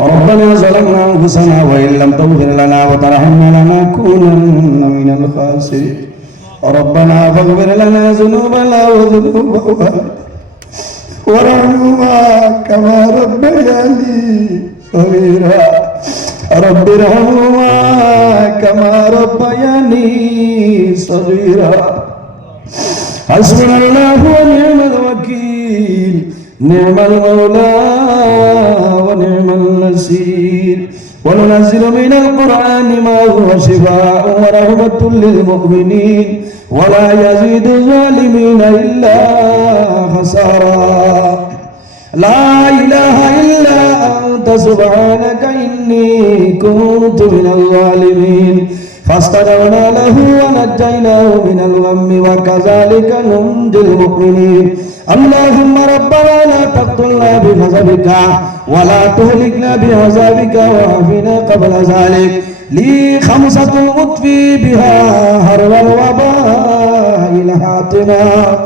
ربنا ظلمنا أنفسنا وإن لم تغفر لنا وترحمنا لنكونن من الخاسرين ربنا فاغفر لنا ذنوبنا وذنوب وارحمهما كما ربياني صغيرا رب ارحمهما كما ربياني صغيرا حسبنا الله ونعم الوكيل نعم المولى ونعم النصير وننزل من القرآن ما هو شفاء ورحمة للمؤمنين ولا يزيد الظالمين إلا خسارا لا إله إلا أنت سبحانك إني كنت من الظالمين فاستجبنا له ونجيناه من الغم وكذلك ننجي المؤمنين اللهم ربنا لا تقتلنا بغضبك ولا تهلكنا بعذابك وعافنا قبل ذلك لي خمسة أطفي بها هرب الوباء الحاتمة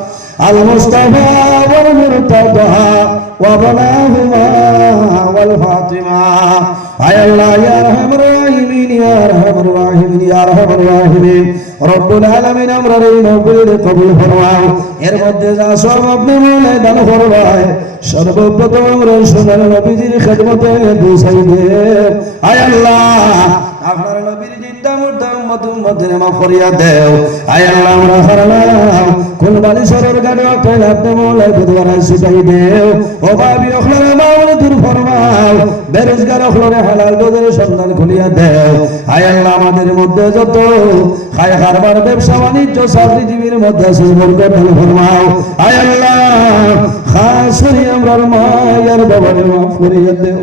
المصطفى والمرتضى وبناهما والفاطمة يا الله يا ارحم الراحمين يا ارحم الراحمين يا ارحم الراحمين رب العالمين امر নবীর কবুল ফরমাও এর মধ্যে যা সব আপনি বলে দান ফরমায় সর্বপ্রথম আমরা সোনার নবীজির খেদমতে দুসাই দে আয় আল্লাহ আপনার নবীর জিন্দা মুর্দা উম্মতের মা ফরিয়া দেও। আয় আল্লাহ, আমরা হারালাম কোন বাড়ি সরর গাড়ি অক্টাইল আপনি মোলাই বুধবার সিটাই দেও। ও ভাবি, অখলারে মাওলে দূর ফরমাও, বেরোজগার অখলারে হালাল দোদের সন্ধান খুলিয়া দেও। আয় আল্লাহ, আমাদের মধ্যে যত খায় কারবার ব্যবসা, বাণিজ্য, চাকরিজীবীর মধ্যে সুবর দান ফরমাও। আয় আল্লাহ, খাস করি আমরা মায়ের বাবারে মাফ করিয়া দেও।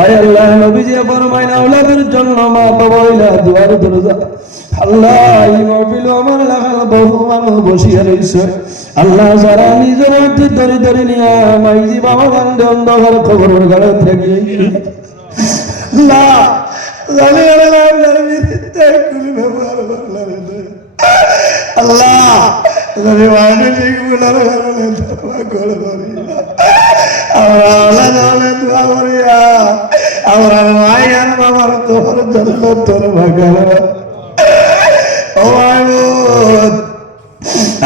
আয় আল্লাহ নবীজি ফরমাইন আওলাদের জন্য মা বাবা হইলা দুয়ার দরজা। আল্লাহ, এই মহফিল আমার লাগাল বহু মানুষ বসিয়া রইছে। আল্লাহ, যারা নিজের হাতে ধরে ধরে নিয়া মাইজি বাবা গান্ধে অন্ধকার খবর গাড়ে থেকে না জানি আল্লাহ, আপনার বিরুদ্ধে কোনো ব্যবহার করলাম। আল্লাহ যদি মানুষ এগুলোর কারণে দোয়া করব আমরা আল্লাহ তাহলে দোয়া করিয়া আমরা মায়ের বাবার তোর জন্য তোর মাহমুদ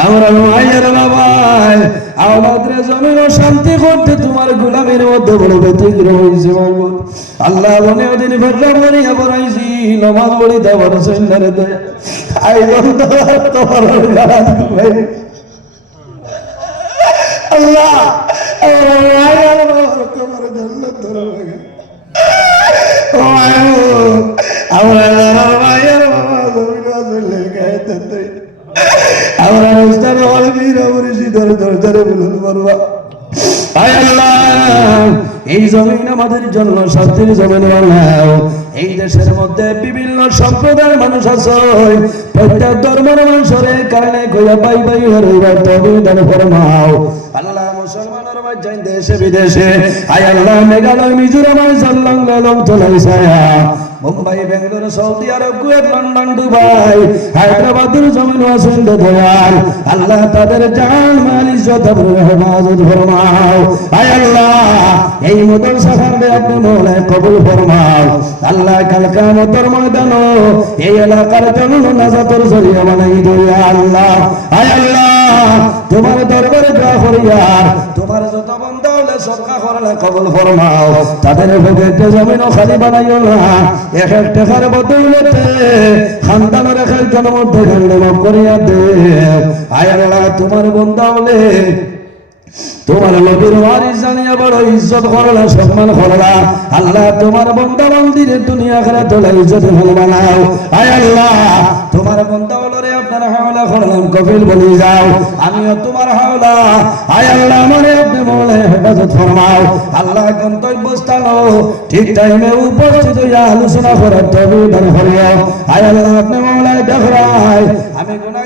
আমরা মায়ের বাবাই আমাদের জমিন শান্তি করতে তোমার গোলামের মধ্যে বড় ব্যতিক্রম হয়েছে মাহমুদ আল্লাহ মনে ওদিন ফেরলা মরিয়া বড়াইছি নমাজ বড়ি দেওয়ার সৈন্যারে দয়া। আই বন্ধ, তোমার আল্লাহ আমার রাস্তার অলবীর অবরিশি ধরে ধরে ধরে বলুন বলবা এই জমিন আমাদের জন্য শান্তির জমিন বানাও। এই দেশের মধ্যে বিভিন্ন সম্প্রদায়ের মানুষ আছে। প্রত্যেক ধর্মের মানুষের কারণে কইয়া পাই পাই হরিবার তবে ফরমাও। আল্লাহ মুসলমানের বাচ্চাই দেশে, বিদেশে। মেঘালয়, মিজোরাম চলাই ছায়া Mumbai Saudi Arab, Kuwait, London, Dubai. হায়দ্রাবাদের জমিন দয়াল আল্লাহ তাদের জান, মাল, ইজ্জত হেফাজত ফরমাও। আল্লাহ, এই মতন সাফারে আপনি মৌলায় কবুল ফরমাও। আল্লাহ, কাল কামতর ময়দান এই এলাকার জন্য নাজাতর জরিয়া দয়া আল্লাহ। আয় আল্লাহ তোমার দরবারে দোয়া করিয়ার তোমার যত বন্ধ হলে সরকার করলে কবল ফরমাও। তাদের ভোগের জমিন খালি বানাইও না। এক এক টাকার বদৌলতে খানদানের এক একজন মধ্যে করিয়া দে। আয় তোমার বন্ধ হলে তোমার লোকের ওয়ারিস জানিয়া বড় ইজ্জত করলা, সম্মান করলা। আল্লাহ, তোমার দুনিয়া ইজ্জত ভালো বানাও আল্লাহ, তোমার আপনার হাওলা করলাম কপিল বলি যাও। আমিও তোমার হাওলা। আল্লাহ, আমারে আপনি বলে হেফাজত ফরমাও। আল্লাহ, গন্তব্যস্থান ঠিক টাইমে উপস্থিত হইয়া আলোচনা করার তবে করিও। আয় আল্লাহ, আপনি মৌলায় দেখরাই আমি রাত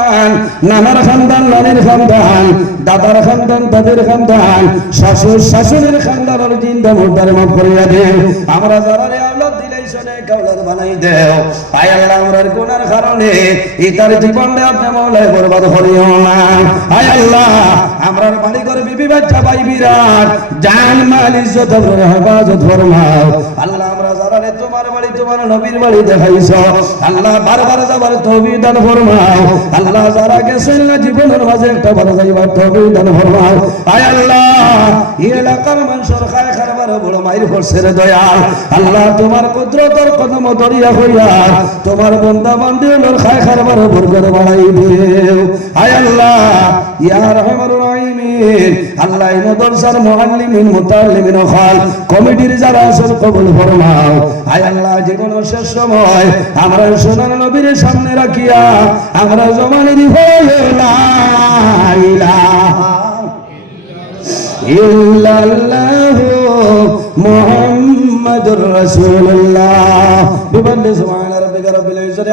খানদান নানার সন্তান নানির সন্তান, দাদার সন্তান, দাদির সন্তান শাশুর শাশুড়ির সন্তান চিন্তা মোটার মাফ করিয়া দেও আমরা যারা দিলেই দেও। কারণে ইতার জীবনটা আপনি মৌলায় বরবাদ করিও না। আয় আল্লাহ আমরার বাড়ি করে বিবি বাচ্চা ভাই বিরাট। জান মাল ইজ্জত, আপনার হেফাজত আল্লাহ, আমরা যারা রে তোমার বাড়ি, তোমার নবীর বাড়ি দেখাইছ, আল্লাহ বারবার যাবার তহবিল দান ফরমাও। আল্লাহ যারা না, জীবনের মাঝে একটা বার যাইবার দান ফরমাও। আয় আল্লাহ এলাকার মানুষের খায় খারবার বড় মাইর করছে রে দয়াল। আল্লাহ, তোমার কুদরতর কদম দরিয়া হইয়া তোমার বন্দা বান্দির খায় খারবার বর্গর বাড়াই দেও আয় আল্লাহ ইয়া রহমান রাহিমিন, আল্লাহ মাদ্রাসার মুআল্লিমিন মুতাল্লিমিন খাল কমিটির যারা কবুল ফরমাও। আয় আল্লাহ জীবন শেষ সময় আমরা সোনার নবীর সামনে রাখিয়া আমরা জমানে দিব লা ইল্লাল্লাহু মুহাম্মাদুর রাসূলুল্লাহ।